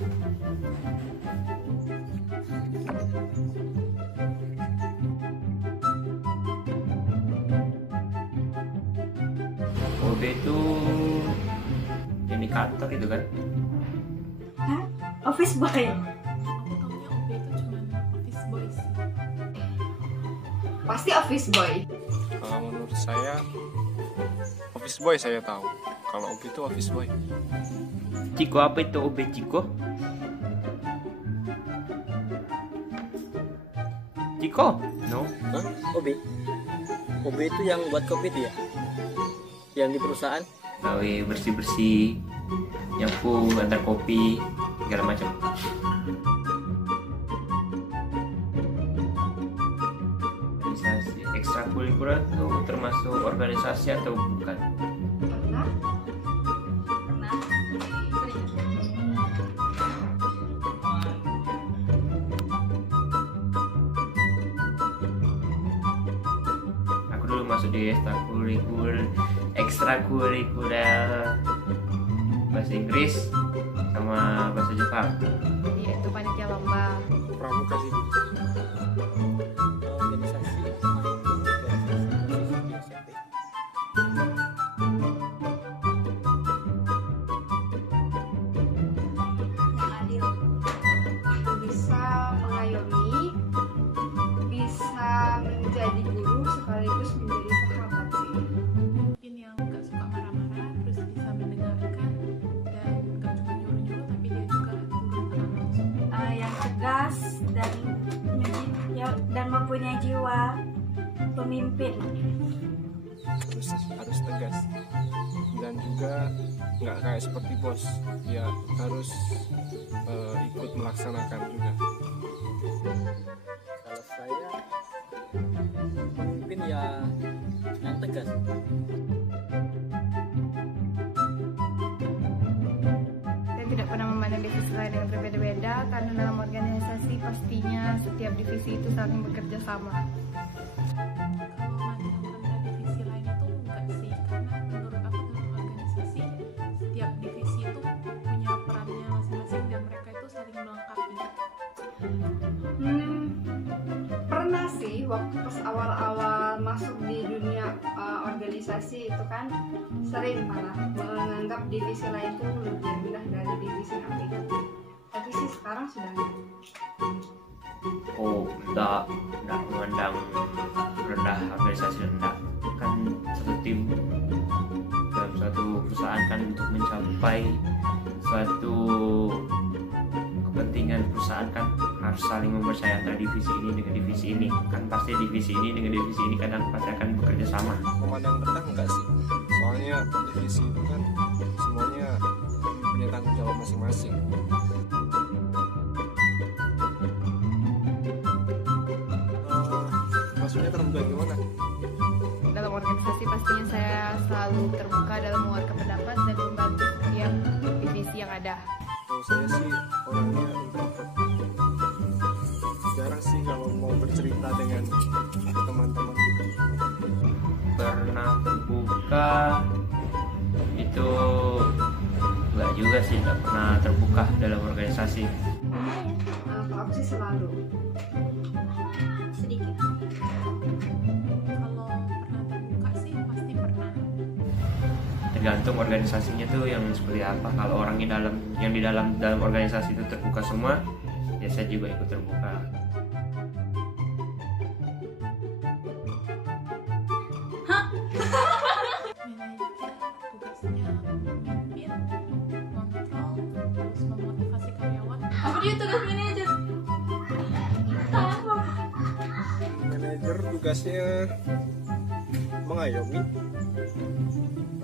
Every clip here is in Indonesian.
OB itu ini kantor itu kan? Hah? Office boy? Aku taunya OB itu cuma office boy sih. Pasti office boy. Kalau menurut saya office boy saya tahu. Kalau OB itu office boy. Ciko, apa itu OB Ciko? Ciko? No. Hah? OB? OB itu yang buat kopi itu ya? Yang di perusahaan? Gawe bersih-bersih, nyapu, antar kopi, segala macam. Organisasi ekstrakurikuler itu termasuk organisasi atau bukan? Pernah? Pernah? Aku dulu masuk di ekstrakurikuler bahasa Inggris sama bahasa Jepang. Iya, itu panitia lomba. Pramuka sih. Organisasi di SMP. Yang adil. Bisa mengayomi, bisa menjadi guru sekaligus menjadi sahabat sih. Mungkin yang gak suka marah-marah, terus bisa mendengarkan dan gak cuma nyuruh-nyuruh, tapi dia juga turun tangan langsung. Yang tegas dan mempunyai jiwa pemimpin. Harus tegas dan juga nggak kayak seperti bos, ya harus ikut melaksanakan juga. Kalau saya pemimpin ya yang tegas. Saya tidak pernah memandang divisi lain dengan berbeda-beda, karena dalam organisasi pastinya setiap divisi itu saling bekerja sama. Kalau mandang divisi lain itu enggak sih, karena menurut aku dalam organisasi setiap divisi itu punya perannya masing-masing dan mereka itu saling melengkapi. Pernah sih waktu pas awal-awal masuk di dunia organisasi itu kan sering malah menganggap divisi lain itu lebih rendah dari divisi kami. Tapi sih sekarang sudah enggak. Oh, enggak memandang rendah organisasi rendah. Kan satu tim dalam suatu perusahaan kan untuk mencapai suatu kepentingan perusahaan kan harus saling mempercayai antara divisi ini dengan divisi ini. Kan pasti divisi ini dengan divisi ini kadang pasti akan bekerja sama. Memandang rendah enggak sih? Soalnya divisi itu kan semuanya punya tanggung jawab masing-masing. Maksudnya terbuka gimana? Dalam organisasi pastinya saya selalu terbuka dalam mengeluarkan pendapat dan membantu setiap divisi yang ada. Kalau saya sih orangnya introvert. Jarang sih kalau mau bercerita dengan teman-teman. Pernah terbuka itu enggak juga sih, enggak pernah terbuka dalam organisasi. Kalau aku sih selalu sedikit. Kalau pernah terbuka sih pasti pernah. Tergantung organisasinya tuh yang seperti apa. Kalau orangnya di dalam organisasi itu terbuka semua, ya saya juga ikut terbuka. Manajer tugasnya memimpin, kontrol, terus memotivasi karyawan. Apa dia tugas manajer? Apa? Manajer tugasnya mengayomi,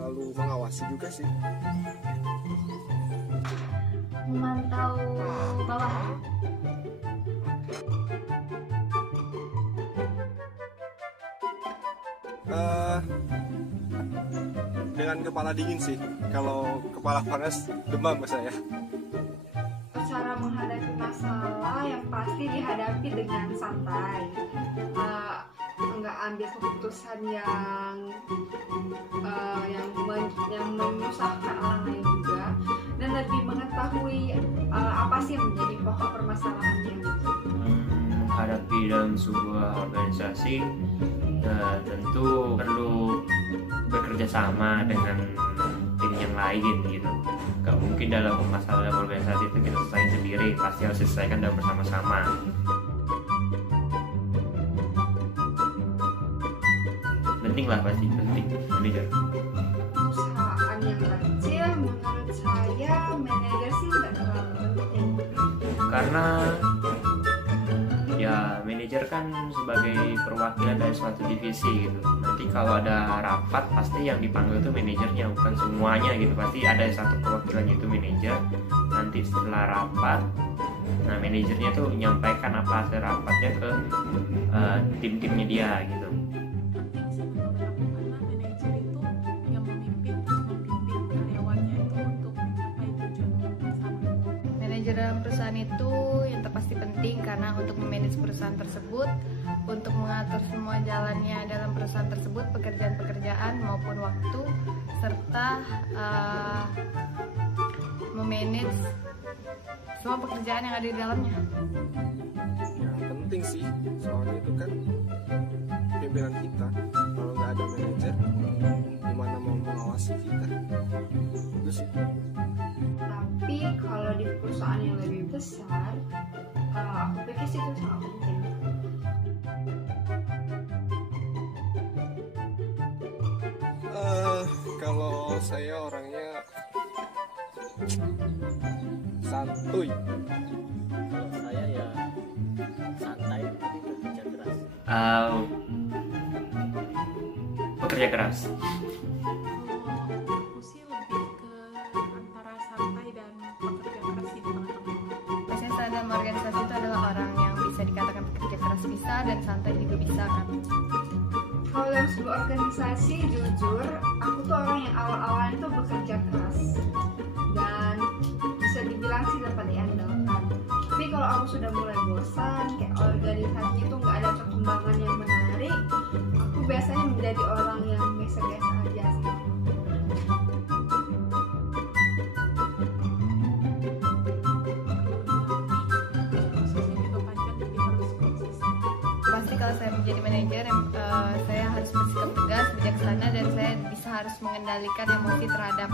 lalu mengawasi juga sih. Memantau bawah. Dengan kepala dingin sih. Kalau kepala panas demam saya. Cara menghadapi masalah yang pasti dihadapi dengan santai. Nggak ambil keputusan yang menyusahkan orang lain juga, dan lebih mengetahui apa sih yang menjadi pokok permasalahannya gitu. Menghadapi dalam sebuah organisasi tentu perlu bekerja sama dengan tim yang lain gitu. Gak mungkin dalam masalah dalam organisasi itu kita selesaikan sendiri, pasti harus diselesaikan dalam bersama-sama. Penting lah, pasti penting manajer. Perusahaan yang kecil menurut saya manajer sih nggak terlalu penting. Karena ya manajer kan sebagai perwakilan dari suatu divisi gitu. Nanti kalau ada rapat pasti yang dipanggil itu manajernya, bukan semuanya gitu. Pasti ada satu perwakilan yaitu manajer. Nanti setelah rapat, nah manajernya tuh menyampaikan apa hasil rapatnya ke tim-timnya dia gitu. Dalam perusahaan itu yang terpasti penting karena untuk memanage perusahaan tersebut, untuk mengatur semua jalannya dalam perusahaan tersebut, pekerjaan-pekerjaan maupun waktu, serta memanage semua pekerjaan yang ada di dalamnya. Ya penting sih, soalnya itu kan pimpinan kita. Kalau nggak ada manajer, gimana mau mengawasi kita? Itu sih. Tapi kalau di perusahaan yang lebih besar, aku pikir sih itu sangat penting. Kalau saya orangnya santuy. Kalau saya ya santai tapi bekerja keras. Bekerja keras. Aku sih lebih ke antara santai dan bekerja keras sih di tengah-tengah. Biasanya saya dalam organisasi itu adalah orang yang bisa dikatakan bekerja keras bisa dan santai juga bisa kan. Kalau dalam sebuah organisasi, jujur, aku tuh orang yang awal-awal itu bekerja keras dan bisa dibilang sih dapat diandalkan. Tapi kalau aku sudah mulai bosan, kayak organisasi itu nggak ada perkembangan yang menarik, aku biasanya menjadi orang yang biasa-biasa aja sih. Prosesnya juga panjang jadi harus konsisten. Pasti kalau saya menjadi manajer, saya harus bersikap tegas, bijaksana, dan saya harus mengendalikan emosi terhadap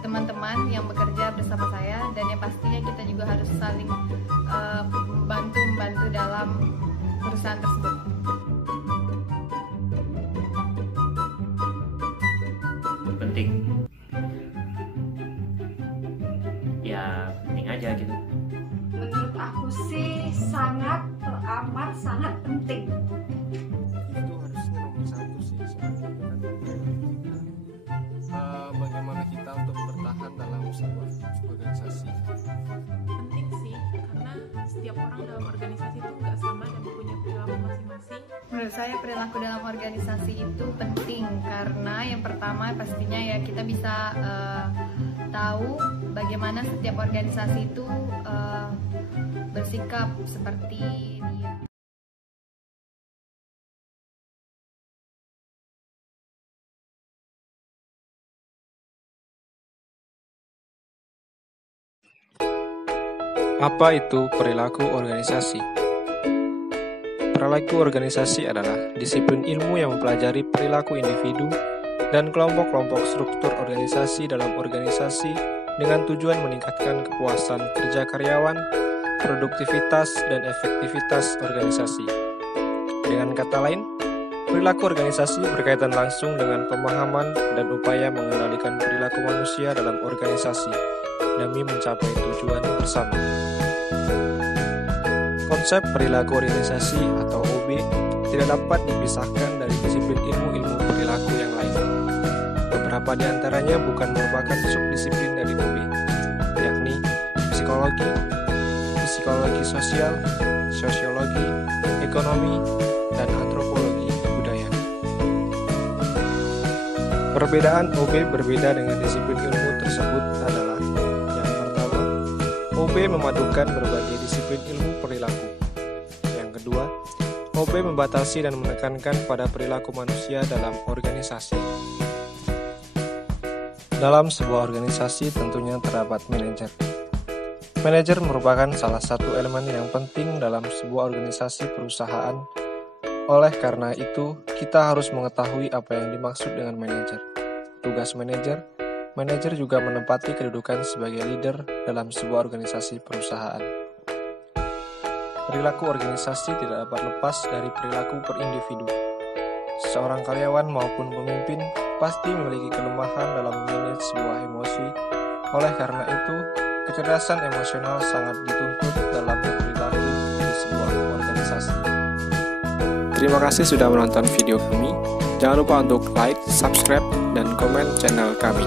teman-teman yang bekerja bersama saya, dan yang pastinya kita juga harus saling membantu dalam perusahaan tersebut. Penting. Ya penting aja gitu. Menurut aku sih sangat teramat sangat penting. Itu harusnya nomor satu sih, soalnya itu kan bagaimana kita untuk bertahan dalam sebuah organisasi. Penting sih karena setiap orang dalam organisasi itu nggak sama dan punya perilaku masing-masing. Menurut saya perilaku dalam organisasi itu penting karena yang pertama pastinya ya kita bisa tahu bagaimana setiap organisasi itu bersikap seperti dia. Apa itu perilaku organisasi? Perilaku organisasi adalah disiplin ilmu yang mempelajari perilaku individu dan kelompok-kelompok struktur organisasi dalam organisasi dengan tujuan meningkatkan kepuasan kerja karyawan, produktivitas, dan efektivitas organisasi. Dengan kata lain, perilaku organisasi berkaitan langsung dengan pemahaman dan upaya mengendalikan perilaku manusia dalam organisasi demi mencapai tujuan bersama. Konsep perilaku organisasi atau OB tidak dapat dipisahkan dari disiplin ilmu-ilmu perilaku yang lain. Beberapa di antaranya bukan merupakan subdisiplin dari OB, yakni psikologi, psikologi sosial, sosiologi, ekonomi, dan antropologi budaya. Perbedaan OB berbeda dengan disiplin ilmu tersebut adalah: yang pertama, OB memadukan berbagai disiplin ilmu perilaku. Yang kedua, OB membatasi dan menekankan pada perilaku manusia dalam organisasi. Dalam sebuah organisasi tentunya terdapat manajer. Manajer merupakan salah satu elemen yang penting dalam sebuah organisasi perusahaan. Oleh karena itu, kita harus mengetahui apa yang dimaksud dengan manajer. Tugas manajer juga menempati kedudukan sebagai leader dalam sebuah organisasi perusahaan. Perilaku organisasi tidak dapat lepas dari perilaku per individu. Seorang karyawan maupun pemimpin pasti memiliki kelemahan dalam memanage sebuah emosi. Oleh karena itu, kecerdasan emosional sangat dituntut dalam berperilaku di sebuah organisasi. Terima kasih sudah menonton video kami. Jangan lupa untuk like, subscribe, dan komen channel kami.